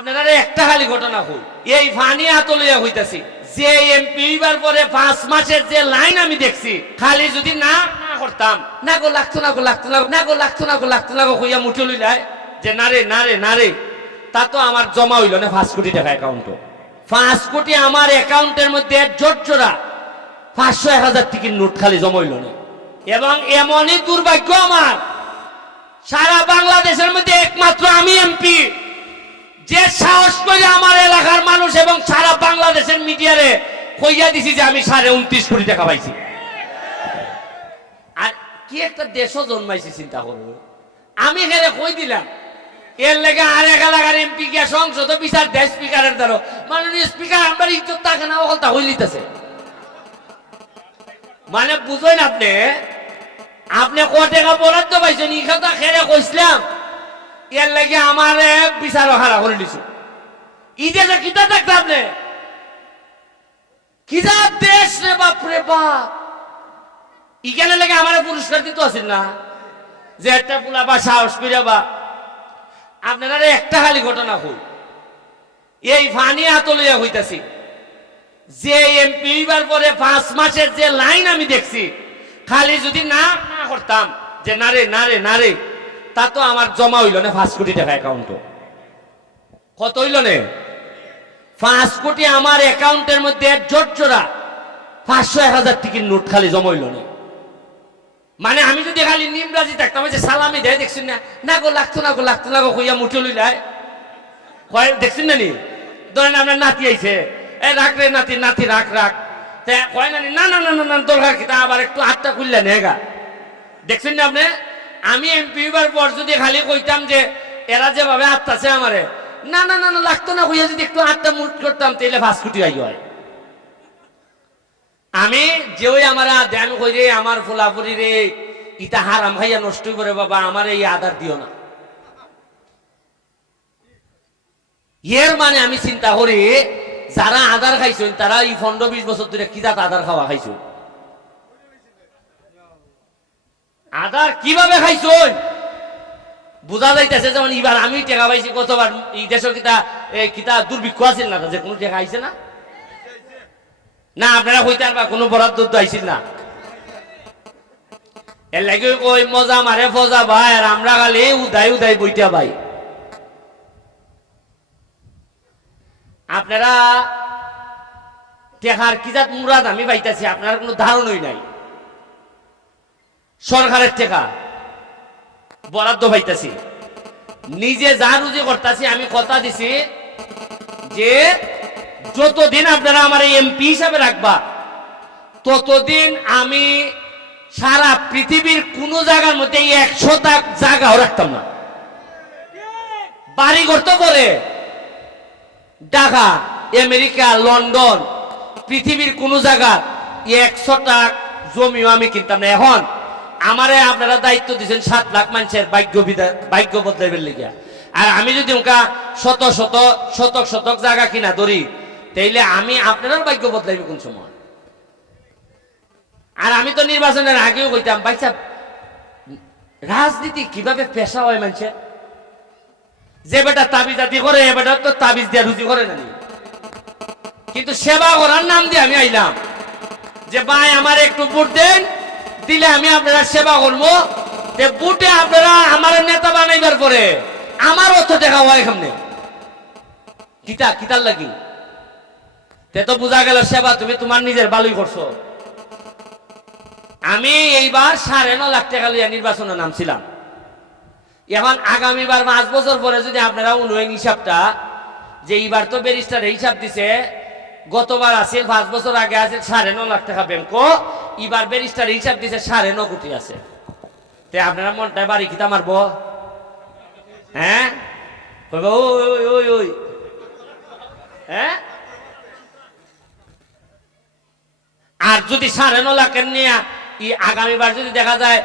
আপনারা একটা খালি ঘটনা হই এই ফানি আতলিয়া হইতাছি। যে এমপি হইবার পরে পাঁচ মাসের যে লাইন আমি দেখছি, খালি যদি না করতাম। না গো, লাগতো না গো, লাগতো না না গো, লাগতো না গো, লাগতো না গো, হইয়া মুঠে লইলাই যে না রে না রে না রে, তা তো আমার জমা হইল না পাঁচ কোটি টাকা অ্যাকাউন্টে পাঁচ কোটি আমার অ্যাকাউন্টের মধ্যে জোরজোড়া পাঁচশো এক হাজার টিকিট নোট খালি জমা হইল না। এবং এমনই দুর্ভাগ্য আমার, সারা বাংলাদেশের মধ্যে একমাত্র আমি এমপি। যে সাহস করে আমার এলাকার মানুষ এবং সারা বাংলাদেশের মিডিয়ারে কইয়া দিছি যে আমি সাড়ে উনত্রিশ কোটি টাকা পাইছি। আর কি একটা দেশও জন্মাইছি চিন্তা করব আমি এখানে কই দিলাম? এর লেগে আর এক এলাকার এমপি গিয়া সংসদ বিচার দেশ স্পিকারের দ্বারা। মাননীয় স্পিকার, আমার ইজ্জত থাকে না ওখানটা হইলিতেছে মানে বুঝেন আপনি? আপনি ক টাকা বরাদ্দ পাইছেন? ই কথা খেলে এর লাগে আমার বিচার হারা করে দিছো। ই দেশে কিতা দেখতে আপনি? কিতা দেশ রে বাপ রে বাপ। ইখানে লাগে আমার পুরস্কার দিতে আসেন না। যে একটা পোলা বা সাহস করে বা, আপনারা একটা খালি ঘটনা হই এই ফানি আতলিয়া হইতাছি। যে এমপি হইবার পরে পাঁচ মাসের যে লাইন আমি দেখছি, খালি যদি না না করতাম, যে না রে না রে, না তা তো আমার জমা হইল না পাঁচ কোটি টাকা অ্যাকাউন্টে কত হইল নে? পাঁচ কোটি আমার অ্যাকাউন্টের মধ্যে জোরজোড়া পাঁচশো এক হাজার টিকিট নোট খালি জমা হইল না। মানে আমি যদি খালি নিমরাজি থাকতাম যে সালামি দেয় দেখছেন না? না গো লাগতো না গো লাগতো না গো কইয়া মুঠে লইলাই কয় দেখছেন না নি? ধরেন আপনার নাতি আইছে। এ রাখ রে নাতি নাতি রাখ রাখ। কয় না নি, না না না দরকার কি? তা আবার একটু হাতটা খুললেন হেগা দেখছেন না আপনি? আমি এমপি হইবার পর যদি খালি কইতাম যে, এরা যেভাবে আত্মাছে আমারে, না না না না, লাগতো না কইয়া যদি একটু হাতটা মুট করতাম তাহলে ফাঁস কোটি আই হয়। আমি যে ওই আমার আদে আমি কই রে, আমার ফুলাফুরি রে, ইটা হারাম খাইয়া নষ্ট করে বাবা, আমার এই আদার দিও না। এর মানে আমি চিন্তা করি, যারা আদার খাইছেন, তারা এই পনেরো বিশ বছর ধরে কি জাত আদার খাওয়া খাইছো আদার কীভাবে খাইছই? বোঝা যাইতেছে যেমন এবার আমি টেকা পাইছি, কতবার এই দেশের কিতা কিতা দুর্ভিক্ষ আছিল না, যে কোনো টেকা আইছে না? না, আপনারা কইতে পারবা, কোনো বরাদ্দ আইছিল না। এর লাগে কই, মজা মারে ফজা ভাই, আর আমরা খালি উদাই উদাই বইটা ভাই। আপনারা টেকার কি জাত মুরাদ আমি পাইতাছি, আপনার কোনো ধারণই নাই। সরকারের টেকা বরাদ্দ পাইতাছি। নিজে যা রুজি করতাছি, আমি কথা দিছি যে যতদিন আপনারা আমার এমপি হিসাবে রাখবা, ততদিন আমি সারা পৃথিবীর কোন জায়গার মধ্যে একশো জায়গাও রাখতাম না। বাড়ি করতে করে ঢাকা, আমেরিকা, লন্ডন, পৃথিবীর কোন জায়গা একশো টাক জমিও আমি কিনতাম না। এখন আমারে আপনারা দায়িত্ব দিচ্ছেন সাত লাখ মানুষের ভাগ্য বিদা- ভাগ্য বদলাইবের লিগে। আর আমি যদি ওকা শত শত শতক শতক জায়গা কিনা ধরি তাইলে আমি আপনার ভাগ্য বদলাইবে কোন সময়? আর আমি তো নির্বাচনের আগেও কইতাম ভাই সাহেব, রাজনীতি কীভাবে পেশা হয় মানুষের যে বেটা তাবিজ আদি করে এ বেটা তো তাবিজ দিয়া রুজি করে নি। কিন্তু সেবা করার নাম দিয়ে আমি আইলাম যে ভাই আমার একটু ভোট দেন দিলে আমি আপনারা সেবা করব। যে বুটে আপনারা আমার নেতা বানাইবার পরে আমার অর্থ দেখা হয় এখানে কিতা কিতার লাগি। তে তো বোঝা গেল সেবা তুমি তোমার নিজের ভালোই করছ। আমি এইবার সাড়ে ন লাখ টাকা লইয়া নির্বাচনে নামছিলাম এখন আগামীবার পাঁচ বছর পরে যদি আপনারা উন্নয়ন হিসাবটা, যে এইবার তো ব্যারিস্টার হিসাব দিছে, গতবার আছিল পাঁচ বছর আগে আছে, সাড়ে ন লাখ টাকা ব্যাংক। এবার ব্যারিস্টার হিসাব দিছে, সাড়ে ন কোটি আছে। তে আপনারা মনটায় বাড়ি কিতা মারবো? হ্যাঁ? ওই ওই ওই ওই হ্যাঁ? আর যদি সাড়ে ন লাখের নিয়ে আগামীবার যদি দেখা যায়